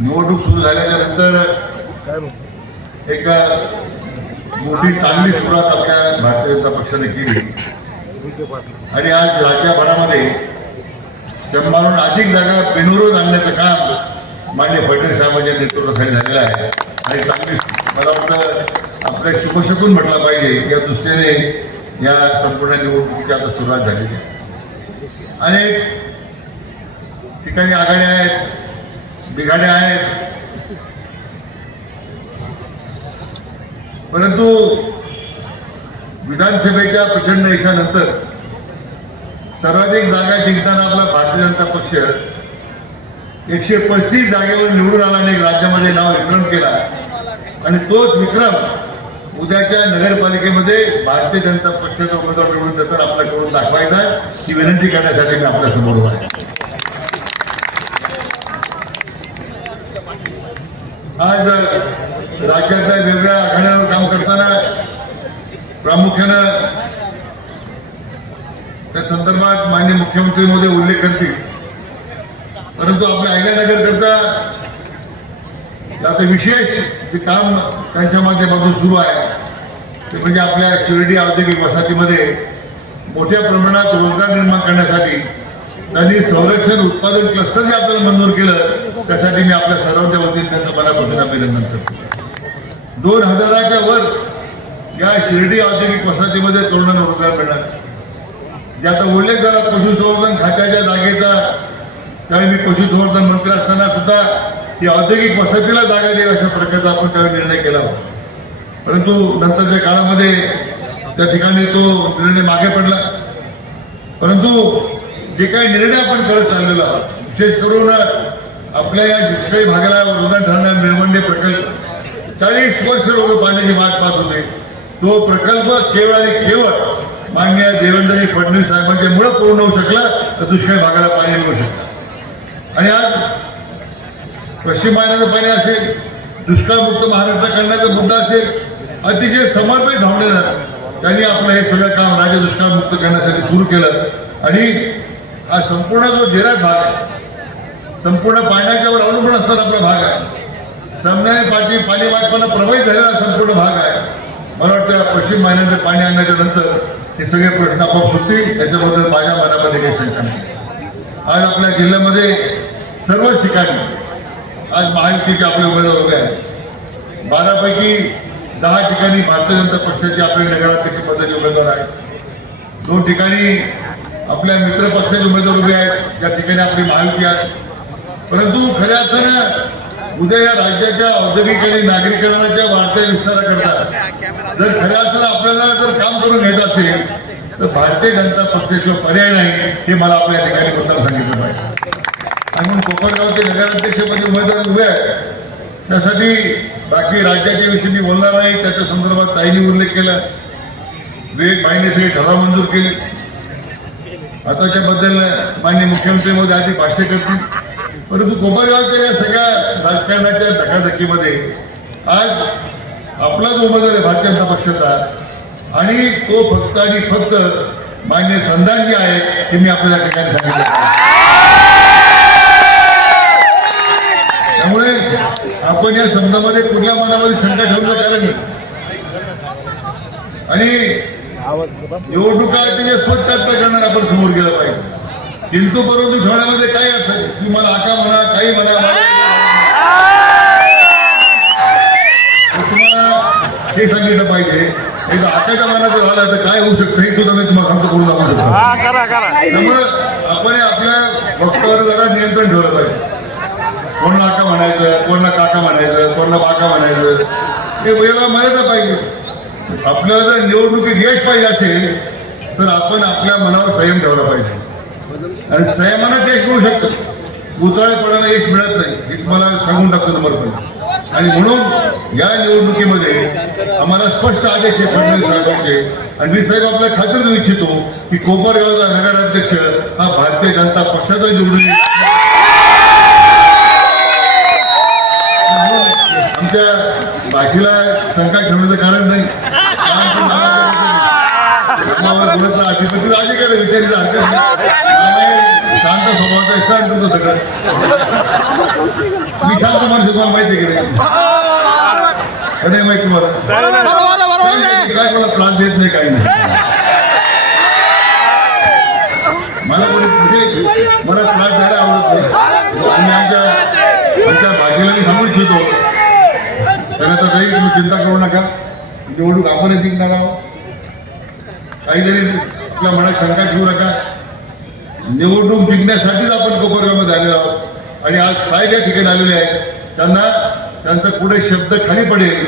निवडणूक सुरू झाल्याच्या नंतर एक मोठी चांगली सुरुवात आपल्या भारतीय जनता पक्षाने केली आणि आज राज्यभरामध्ये 100हून अधिक जागा बिनविरोध आणण्याचं काम माननीय फडणवीस साहेबांच्या नेतृत्वाखाली झालेलं आहे आणि चांगली मला वाटतं आपल्या शुभशकून म्हटलं पाहिजे या दृष्टीने या संपूर्ण निवडणुकीची आता सुरुवात झालेली आहे. अनेक ठिकाणी आघाड्या आहेत, बिघाड्या आहेत, परंतु विधानसभेच्या प्रचंड यशानंतर सर्वाधिक जागा जिंकताना आपला भारतीय जनता पक्ष 135 जागेवर निवडून आला आणि राज्यामध्ये नाव विक्रम केला आणि तोच विक्रम उद्याच्या नगरपालिकेमध्ये भारतीय जनता पक्षाचा उमेदवार निवडून देताना आपल्याकडून दाखवायचा ही विनंती करण्यासाठी मी आपल्या समोर आहे. आज राज्यातल्या वेगवेगळ्या आघाड्यांवर काम करताना प्रामुख्यानं त्या संदर्भात माननीय मुख्यमंत्री महोदय उल्लेख करतील, परंतु आपल्या अहिल्यानगर करता आता विशेष जे काम त्यांच्या माध्यमातून सुरू आहे ते म्हणजे आपल्या शिर्डी औद्योगिक वसाहतीमध्ये मोठ्या प्रमाणात रोजगार निर्माण करण्यासाठी त्यांनी संरक्षण उत्पादन क्लस्टर जे आपल्याला मंजूर केलं त्यासाठी मी आपल्या सर्वांच्या वतीने त्यांचं मनापासून अभिनंदन करतो. 2000च्या वर या शिर्डी औद्योगिक वसाहतीमध्ये तरुणांना रोजगार मिळणार. जे आता उल्लेख झाला पशुसंवर्धन खात्याच्या जागेचा, त्यावेळी मी पशुसंवर्धन मंत्री असताना सुद्धा ती औद्योगिक वसाहतीला जागा द्यावी अशा प्रकारचा आपण त्यावेळी निर्णय केला होता, परंतु नंतरच्या काळामध्ये त्या ठिकाणी तो निर्णय मागे पडला. परंतु जे काही निर्णय आपण करत चाललेलो आहोत, विशेष करून आपल्या या दुष्काळी भागाला वरदान ठरणारा निळवंडे प्रकल्प 40 वर्ष लोक पाण्याची वाट पाहत होते, तो प्रकल्प केवळ आणि केवळ माननीय देवेंद्रजी फडणवीस साहेबांच्या मुळे पूर्ण होऊ शकला तर दुष्काळी भागाला पाणी मिळू शकतं. आणि आज पश्चिम महाराष्ट्राचं पाणी असेल, दुष्काळमुक्त महाराष्ट्र करण्याचा मुद्दा असेल, अतिशय समर्पित भावनेनं त्यांनी आपलं हे सगळं काम राज्य दुष्काळमुक्त करण्यासाठी सुरू केलं आणि हा संपूर्ण जो जिरायत भाग आहे, संपूर्ण पाण्याच्यावर अवलंबून असणारा आपला भाग आहे, समन्याय पाणी वाटपाला प्रभावित झालेला संपूर्ण भाग आहे. मला वाटतं पश्चिम महाराष्ट्रात पाणी आणण्याच्या नंतर हे सगळे प्रश्न आपोआप सुटतील, त्याच्याबद्दल माझ्या मनामध्ये काही शंका नाही. आज आपल्या जिल्ह्यामध्ये सर्वच ठिकाणी आज महायुतीचे आपले उमेदवार उभे आहेत. 12 पैकी 10 ठिकाणी भारतीय जनता पक्षाचे आपले नगराध्यक्ष पदाचे उमेदवार आहेत. 2 ठिकाणी आपल्या मित्र पक्षाचे उमेदवार उभे आहेत, ज्या ठिकाणी आपली महायुती आहे. परंतु खऱ्या अर्थानं उद्या या राज्याच्या औद्योगिक नागरीकरणाच्या वाढत्या विस्ताराकरता जर खऱ्या अर्थानं आपल्याला जर काम करून घ्यायचं असेल तर भारतीय जनता पक्षाशिवाय पर्याय नाही, हे मला आपल्या ठिकाणी मुद्दाम सांगितलं पाहिजे. आणि म्हणून कोपरगावचे नगराध्यक्षपदी उमेदवार उभे आहेत, त्यासाठी बाकी राज्याच्या विषयी मी बोलणार नाही, त्याच्या संदर्भात ताईंनी उल्लेख केला, विवेक भाईंनी सगळे ठराव मंजूर केले. आता त्याबद्दल माननीय मुख्यमंत्री महोदय आधी भाष्य करतील, परंतु कोपरगावच्या या सगळ्या राजकारणाच्या धकाधकीमध्ये आज आपला जो उमेदवार आहे भारतीय जनता पक्षाचा आणि तो फक्त आणि फक्त माननीय संधानजी आहे, हे मी आपल्याला ठिकाणी सांगितलं. त्यामुळे आपण या संघामध्ये कुठल्या मनामध्ये शंका ठेवण्याचं कारण नाही आणि निवडणुका त्याच्या स्वतःच करणार आपण समोर गेलं पाहिजे. किंतु परंतु ठेवण्यामध्ये काय असेल, तुम्ही मला आका म्हणा, काही म्हणा, तुम्हाला हे सांगितलं पाहिजे. एकदा आकाच्या मनाचं झालं तर काय होऊ शकतं हे सुद्धा मी तुम्हाला सांगतो, करून दाखवू शकतो. त्यामुळं आपण आपल्या वक्तावर जरा नियंत्रण ठेवलं पाहिजे. कोणाला आका म्हणायचं, कोणाला काका म्हणायचं, कोणाला बाका म्हणायचं, हे वेगळा म्हणायचं पाहिजे. आपल्याला जर निवडणुकीत यश पाहिजे असेल तर आपण आपल्या मनावर संयम ठेवला पाहिजे आणि संयमानं यश मिळू शकतं. उताळेपणाला यश मिळत नाही, हे तुम्हाला सांगून टाकतो नंबर पण. आणि म्हणून या निवडणुकीमध्ये आम्हाला स्पष्ट आदेश आहे फडणवीस साहेबांचे आणि मी साहेब आपल्याला खात्री देऊ इच्छितो की कोपरगावचा नगराध्यक्ष हा भारतीय जनता पक्षाचा निवडून आमच्या भाषेला शंका ठेवण्याचं कारण नाही. अधिपती अधिकारी विचारायचं हरकत नाही, शांत स्वभावाचा सण तुमचं सगळं मी शांत माणूस तुम्हाला माहिती आहे की नाही माहिती तुम्हाला काय मला त्रास देत नाही काही नाही मला मला त्रास द्यायला आवडत नाही तुम्ही आमच्या भाजीला मी सांगू इच्छितो त्याला तर काही तुम्ही चिंता करू नका निवडणूक आपण जिंकणार आहोत काहीतरी आपल्या मनात शंका ठेवू नका निवडणूक जिंकण्यासाठीच आपण कोपरगावमध्ये आलेलो आहोत आणि आज साहेब या ठिकाणी आलेले आहेत त्यांना त्यांचा पुढे शब्द खाली पडेल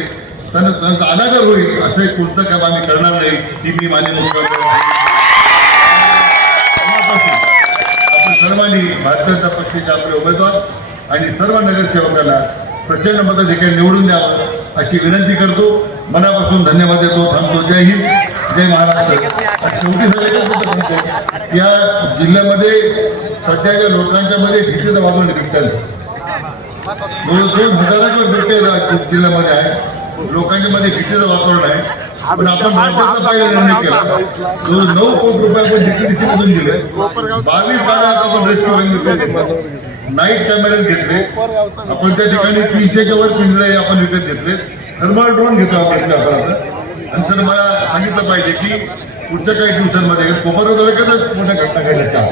त्यांचा अनादर होईल असं एक कोणतं काम आम्ही करणार नाही ती मी मान्य आपण सर्वांनी भारतीय जनता पक्षाचे आपले उमेदवार आणि सर्व नगरसेवकांना प्रचंड मताधिकारी निवडून द्यावं अशी विनंती करतो मनापासून धन्यवाद देतो थांबतो जय हिंद जय महाराष्ट्र आणि शेवटी सगळ्याच सांगतो या जिल्ह्यामध्ये सध्याच्या लोकांच्या मध्ये भीतीचं वातावरण बिबट्याचं 2,000वर बिबटे जिल्ह्यामध्ये आहे लोकांच्या मध्ये भीतीचं वातावरण आहे पण आपण राज्याचा पहिला निर्णय केला 9 कोटी रुपये आपण डीटीडीसी मधून दिले 22 गाड्या आपण रेस्क्यू नाईट कॅमेरे घेतले आपण त्या ठिकाणी 300च्या वर पिंजरे आपण विकत घेतले थर्मल ड्रोन घेतो आपण आणि सर मला सांगितलं पाहिजे की पुढच्या काही दिवसांमध्ये कोपरगाव तालुक्यातच मोठ्या घटना घडल्या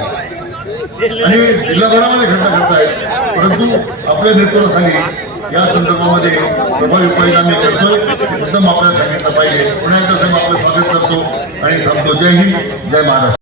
आणि जिल्हाभरामध्ये घटना घडत आहेत परंतु आपल्या नेतृत्वाखाली या संदर्भामध्ये प्रभावी उपाययोजना आम्ही करतोय एकदम आपल्याला सांगितलं पाहिजे पुन्हा एकदा साहेब आपलं स्वागत करतो आणि थांबतो जय हिंद जय महाराष्ट्र